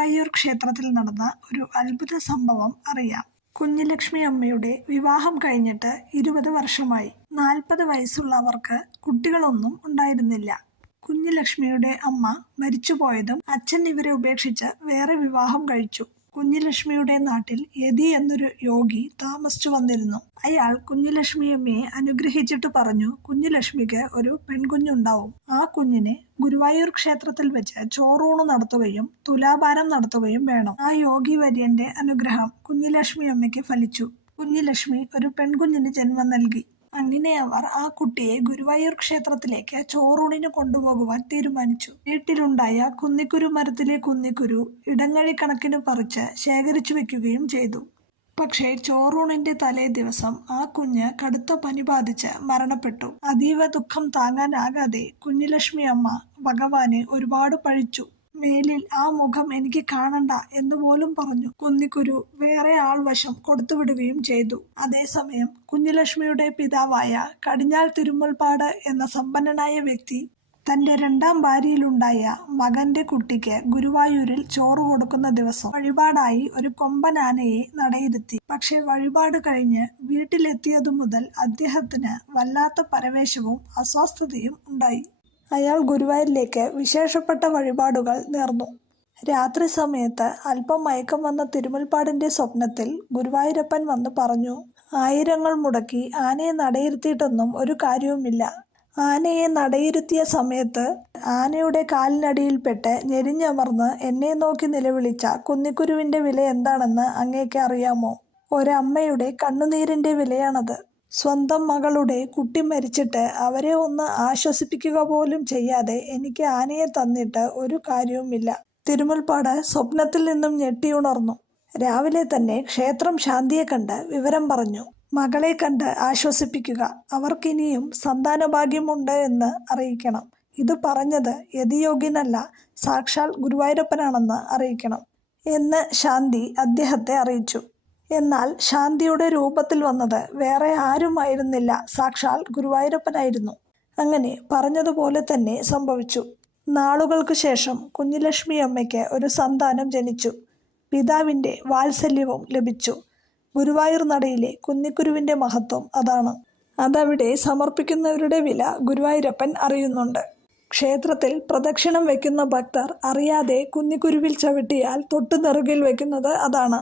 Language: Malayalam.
ഗുരുവായൂർ ക്ഷേത്രത്തിൽ നടന്ന ഒരു അത്ഭുത സംഭവം അറിയാം. കുഞ്ഞുലക്ഷ്മി അമ്മയുടെ വിവാഹം കഴിഞ്ഞിട്ട് 20 വർഷമായി. 40 വയസ്സുള്ള അവർക്ക് കുട്ടികളൊന്നും ഉണ്ടായിരുന്നില്ല. കുഞ്ഞുലക്ഷ്മിയുടെ അമ്മ മരിച്ചുപോയതും അച്ഛൻ ഇവരെ ഉപേക്ഷിച്ച് വേറെ വിവാഹം കഴിച്ചു. കുഞ്ഞുലക്ഷ്മിയുടെ നാട്ടിൽ യതി എന്നൊരു യോഗി താമസിച്ചു വന്നിരുന്നു. അയാൾ കുഞ്ഞുലക്ഷ്മിയമ്മയെ അനുഗ്രഹിച്ചിട്ട് പറഞ്ഞു, കുഞ്ഞുലക്ഷ്മിക്ക് ഒരു പെൺകുഞ്ഞുണ്ടാവും. ആ കുഞ്ഞിനെ ഗുരുവായൂർ ക്ഷേത്രത്തിൽ വെച്ച് ചോറൂണ് നടത്തുകയും തുലാഭാരം നടത്തുകയും വേണം. ആ യോഗി വര്യന്റെ അനുഗ്രഹം കുഞ്ഞുലക്ഷ്മി അമ്മയ്ക്ക് ഫലിച്ചു. കുഞ്ഞുലക്ഷ്മി ഒരു പെൺകുഞ്ഞിന് ജന്മം നൽകി. അങ്ങനെ അവർ ആ കുട്ടിയെ ഗുരുവായൂർ ക്ഷേത്രത്തിലേക്ക് ചോറൂണിന് കൊണ്ടുപോകുവാൻ തീരുമാനിച്ചു. വീട്ടിലുണ്ടായ കുന്നിക്കുരു മരത്തിലെ കുന്നിക്കുരു ഇടങ്ങഴി കണക്കിന് പറിച്ച് ശേഖരിച്ചു വെക്കുകയും ചെയ്തു. പക്ഷേ ചോറൂണിന്റെ തലേ ദിവസം ആ കുഞ്ഞ് കടുത്ത പനി ബാധിച്ച് മരണപ്പെട്ടു. അതീവ ദുഃഖം താങ്ങാനാകാതെ കുഞ്ഞുലക്ഷ്മി അമ്മ ഭഗവാനെ ഒരുപാട് പഴിച്ചു. മേലിൽ ആ മുഖം എനിക്ക് കാണണ്ട എന്നുപോലും പറഞ്ഞു. കുന്നിക്കുരു വേറെ ആൾ വശം കൊടുത്തുവിടുകയും ചെയ്തു. അതേസമയം കുഞ്ഞുലക്ഷ്മിയുടെ പിതാവായ കടിഞ്ഞാൽ തിരുമുൽപ്പാട് എന്ന സമ്പന്നനായ വ്യക്തി തന്റെ 2ാം ഭാര്യയിലുണ്ടായ മകന്റെ കുട്ടിക്ക് ഗുരുവായൂരിൽ ചോറ് കൊടുക്കുന്ന ദിവസം വഴിപാടായി ഒരു കൊമ്പൻ ആനയെ നടയിരുത്തി. പക്ഷെ വഴിപാട് കഴിഞ്ഞ് വീട്ടിലെത്തിയതു മുതൽ അദ്ദേഹത്തിന് വല്ലാത്ത പരവേശവും അസ്വസ്ഥതയും ഉണ്ടായി. അയാൾ ഗുരുവായൂരിലേക്ക് വിശേഷപ്പെട്ട വഴിപാടുകൾ നേർന്നു. രാത്രി സമയത്ത് അല്പം മയക്കം വന്ന തിരുമുൽപ്പാടിന്റെ സ്വപ്നത്തിൽ ഗുരുവായൂരപ്പൻ വന്ന് പറഞ്ഞു, 1000 മുടക്കി ആനയെ നടയിരുത്തിയിട്ടൊന്നും ഒരു കാര്യവുമില്ല. ആനയെ നടയിരുത്തിയ സമയത്ത് ആനയുടെ കാലിനടിയിൽപ്പെട്ട് ഞെരിഞ്ഞമർന്ന് എന്നെ നോക്കി നിലവിളിച്ച കുന്നിക്കുരുവിന്റെ വില എന്താണെന്ന് അങ്ങേക്ക് അറിയാമോ? ഒരമ്മയുടെ കണ്ണുനീരിന്റെ വിലയാണത്. സ്വന്തം മകളുടെ കുട്ടി മരിച്ചിട്ട് അവരെ ഒന്ന് ആശ്വസിപ്പിക്കുക പോലും ചെയ്യാതെ എനിക്ക് ആനയെ തന്നിട്ട് ഒരു കാര്യവുമില്ല. തിരുമുൽപ്പാട് സ്വപ്നത്തിൽ നിന്നും ഞെട്ടിയുണർന്നു. രാവിലെ തന്നെ ക്ഷേത്രം ശാന്തിയെ കണ്ട് വിവരം പറഞ്ഞു. മകളെ കണ്ട് ആശ്വസിപ്പിക്കുക, അവർക്കിനിയും സന്താനഭാഗ്യമുണ്ട് എന്ന് അറിയിക്കണം. ഇത് പറഞ്ഞത് യതിയോഗ്യനല്ല, സാക്ഷാൽ ഗുരുവായൂരപ്പനാണെന്ന് അറിയിക്കണം എന്ന് ശാന്തി അദ്ദേഹത്തെ അറിയിച്ചു. എന്നാൽ ശാന്തിയുടെ രൂപത്തിൽ വന്നത് വേറെ ആരുമായിരുന്നില്ല, സാക്ഷാൽ ഗുരുവായൂരപ്പനായിരുന്നു. അങ്ങനെ പറഞ്ഞതുപോലെ തന്നെ സംഭവിച്ചു. നാളുകൾക്ക് ശേഷം കുഞ്ഞുലക്ഷ്മി അമ്മയ്ക്ക് ഒരു സന്താനം ജനിച്ചു. പിതാവിൻ്റെ വാത്സല്യവും ലഭിച്ചു. ഗുരുവായൂർ നടയിലെ കുന്നിക്കുരുവിൻ്റെ മഹത്വം അതാണ്. അതവിടെ സമർപ്പിക്കുന്നവരുടെ വില ഗുരുവായൂരപ്പൻ അറിയുന്നുണ്ട്. ക്ഷേത്രത്തിൽ പ്രദക്ഷിണം വയ്ക്കുന്ന ഭക്തർ അറിയാതെ കുന്നിക്കുരുവിൽ ചവിട്ടിയാൽ തൊട്ടു നെറുകിൽ വയ്ക്കുന്നത് അതാണ്.